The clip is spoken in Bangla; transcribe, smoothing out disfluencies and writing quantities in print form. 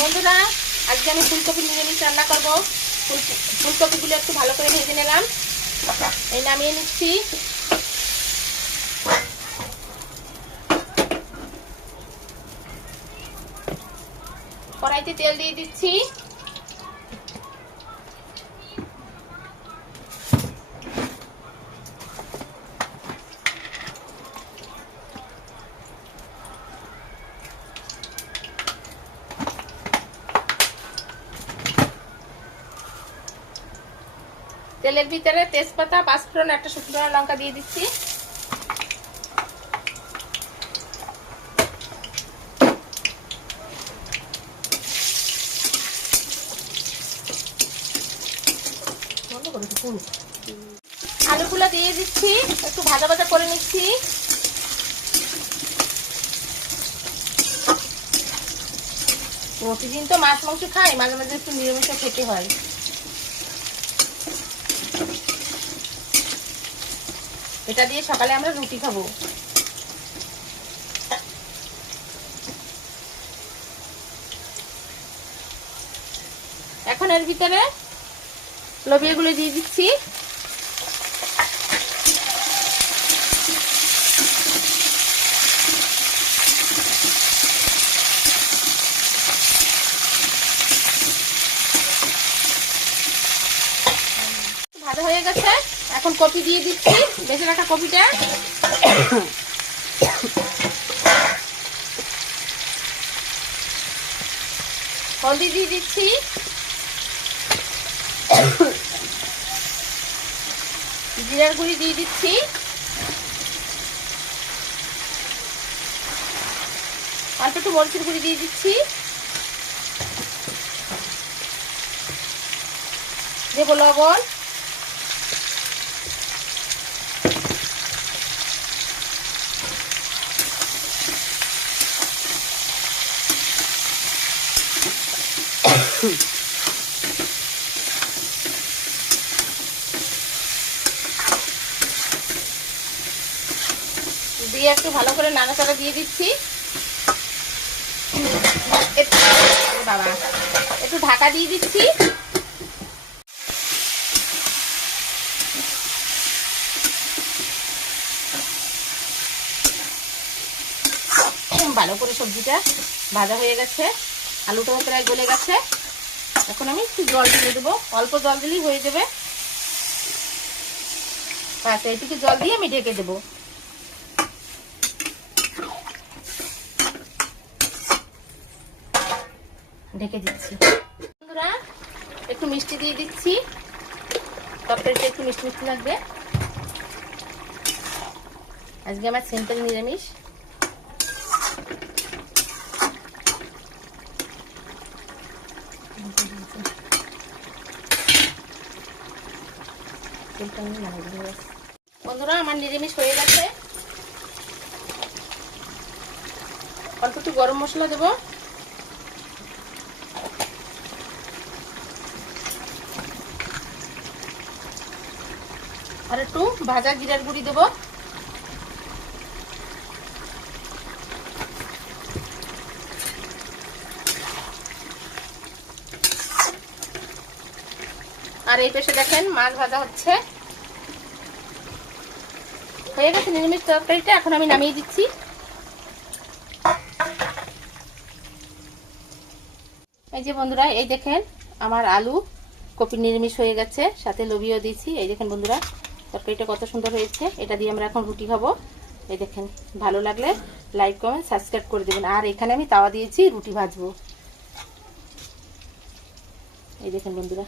বন্ধুরা আজকে আমি ফুলকপি নিরামিষ রান্না করব। ফুলকপিগুলো একটু ভালো করে ভেজে নিলাম, এই নামিয়ে নিচ্ছি। কড়াইতে তেল দিয়ে দিচ্ছি। তেলের ভিতরে তেজপাতা, পাঁচফোড়ন, একটা শুকনো লঙ্কা দিয়ে দিচ্ছি। আলুগুলো দিয়ে দিচ্ছি, একটু ভাজা ভাজা করে নিচ্ছি। প্রতিদিন তো মাছ মাংস খাই, মাঝে মাঝে একটু নিরামিষ খেতে হয়। এটা দিয়ে সকালে আমরা রুটি খাবো। এখন এর ভিতরে লোবিয়াগুলো দিয়ে দিচ্ছি। ভাজা হয়ে গেছে, এখন কপি দিয়ে দিচ্ছি, বেঁচে রাখা কপিটা। হলদি দিয়ে দিচ্ছি, জিরার গুঁড়ি দিয়ে দিচ্ছি, অল্প একটু মরিচের গুঁড়ি দিয়ে দিচ্ছি, দেবো লবণ, দিয়ে একটু ভালো করে নাড়াচাড়া দিয়ে দিচ্ছি। বাবা একটু ঢাকা দিয়ে দিচ্ছি। ভালো করে সবজিটা ভাজা হয়ে গেছে, আলুটাও প্রায় গলে গেছে। এখন আমি একটু জল দিয়ে দেবো, অল্প জল দিলেই হয়ে যাবে। আচ্ছা, এইটুকু জল দিয়ে আমি ঢেকে দেবো। ঢেকে দিচ্ছি। বন্ধুরা একটু মিষ্টি দিয়ে দিচ্ছি, তরকারিটা একটু মিষ্টি মিষ্টি লাগবে। আজকে আমার সিম্পল নিরামিষ। বন্ধুরা আমার নিরামিষ হয়ে গেছে। অল্প একটু গরম মশলা দেবো, আর একটু ভাজা জিরার গুঁড়ি দেবো। আর এই পাশে দেখেন মাছ ভাজা হচ্ছে। হয়ে গেছে নিরামিষ তরকারিটা, এখন আমি নামিয়ে দিচ্ছি। এই যে বন্ধুরা, এই দেখেন আমার আলু কপি নিরামিষ হয়ে গেছে, সাথে লোবিও দিয়েছি। এই দেখেন বন্ধুরা তরকারিটা কত সুন্দর হয়েছে। এটা দিয়ে আমরা এখন রুটি খাবো। এই দেখেন, ভালো লাগলে লাইক কমেন্ট সাবস্ক্রাইব করে দেবেন। আর এখানে আমি তাওয়া দিয়েছি, রুটি ভাজবো। এই দেখেন বন্ধুরা।